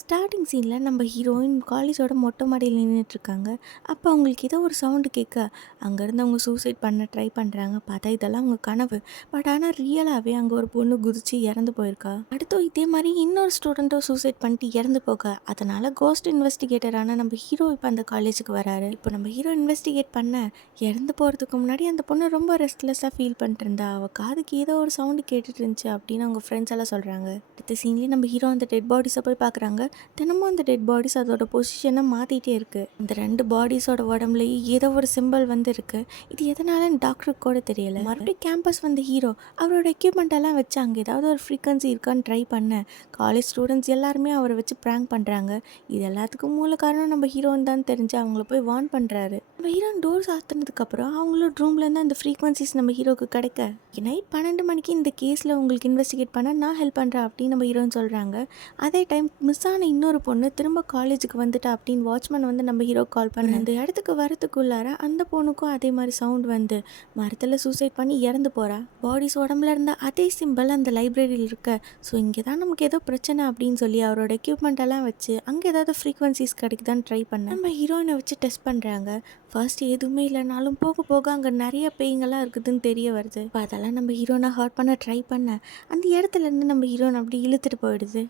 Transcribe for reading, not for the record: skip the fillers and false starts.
Starting சீனில் நம்ம heroine காலேஜோட மொட்டை மாடியில் நின்றுட்டுருக்காங்க. அப்போ அவங்களுக்கு ஏதோ ஒரு சவுண்டு கேட்க அங்கேருந்து அவங்க சூசைட் பண்ண ட்ரை பண்ணுறாங்க. பார்த்தா இதெல்லாம் அவங்க கனவு. பட் ஆனால் ரியலாகவே அங்கே ஒரு பொண்ணு குதிச்சு இறந்து போயிருக்கா. அடுத்து இதே மாதிரி இன்னொரு ஸ்டூடெண்ட்டும் சூசைட் பண்ணிட்டு இறந்து போக அதனால் கோஸ்ட் இன்வெஸ்டிகேட்டரான நம்ம ஹீரோ இப்போ அந்த காலேஜுக்கு வராரு. இப்போ நம்ம ஹீரோ இன்வெஸ்டிகேட் பண்ண இறந்து போகிறதுக்கு முன்னாடி அந்த பொண்ணு ரொம்ப ரெஸ்ட்லெஸ்ஸாக ஃபீல் பண்ணிட்டு இருந்தா. அவள் காதுக்கு ஏதோ ஒரு சவுண்டு கேட்டுட்டு இருந்துச்சு அப்படின்னு அவங்க ஃப்ரெண்ட்ஸ் எல்லாம் சொல்கிறாங்க. அடுத்த சீன்லேயே நம்ம ஹீரோ அந்த டெட் பாடிஸை போய் பார்க்குறாங்க. தினமும் அந்த டெட் பாடிஸ் அதோட பொசிஷனை மாற்றிட்டே இருக்குது. இந்த 2 பாடிஸோட உடம்புலையும் ஏதோ ஒரு சிம்பிள் வந்து இருக்குது. இது எதனாலன்னு டாக்டருக்கு கூட தெரியல. மறுபடியும் கேம்பஸ் வந்த ஹீரோ அவரோட எக்யூப்மெண்ட் எல்லாம் வச்சு அங்கே ஏதாவது ஒரு ஃப்ரீக்வன்சி இருக்கான்னு ட்ரை பண்ண காலேஜ் ஸ்டூடெண்ட்ஸ் எல்லாருமே அவரை வச்சு ப்ராங்க் பண்ணுறாங்க. இது எல்லாத்துக்கும் மூல காரணம் நம்ம ஹீரோன்னு தான் தெரிஞ்சு அவங்கள போய் வார்ன் பண்ணுறாரு. நம்ம ஹீரோன் டோர் சாத்தினதுக்கப்புறம் அவங்களோட ரூம்லேருந்து அந்த ஃப்ரீக்வன்சிஸ் நம்ம ஹீரோக்கு கிடைக்க நைட் 12 மணிக்கு இந்த கேஸில் உங்களுக்கு இன்வெஸ்டிகேட் பண்ண நான் ஹெல்ப் பண்ணுறேன் அப்படின்னு நம்ம ஹீரோன்னு சொல்கிறாங்க. அதே டைம் மிஸ் ஆன இன்னொரு பொண்ணு திரும்ப காலேஜுக்கு வந்துட்டா அப்படின்னு வாட்ச்மேன் வந்து நம்ம ஹீரோ கால் பண்ண அந்த இடத்துக்கு வரத்துக்குள்ளார அந்த பொண்ணுக்கும் அதே மாதிரி சவுண்ட் வந்து மரத்தில் சூசைட் பண்ணி இறந்து போகிறா. பாடிஸ் உடம்புல இருந்த அதே சிம்பிள் அந்த லைப்ரரியில் இருக்க. ஸோ இங்கே தான் நமக்கு ஏதோ பிரச்சனை அப்படின்னு சொல்லி அவரோட எக்யூப்மெண்ட் எல்லாம் வச்சு அங்கே ஏதாவது ஃப்ரீக்வன்சிஸ் கிடைக்குதான்னு ட்ரை பண்ண நம்ம ஹீரோயினை வச்சு டெஸ்ட் பண்ணுறாங்க. ஃபர்ஸ்ட் எதுவுமே இல்லைனாலும் போக போக அங்கே நிறைய பேய்ங்கெல்லாம் இருக்குதுன்னு தெரிய வருது. இப்போ அதெல்லாம் நம்ம ஹீரோனை ஹர்ட் பண்ண ட்ரை பண்ண அந்த இடத்துலேருந்து நம்ம ஹீரோனை அப்படி இழுத்துட்டு போயிடுது.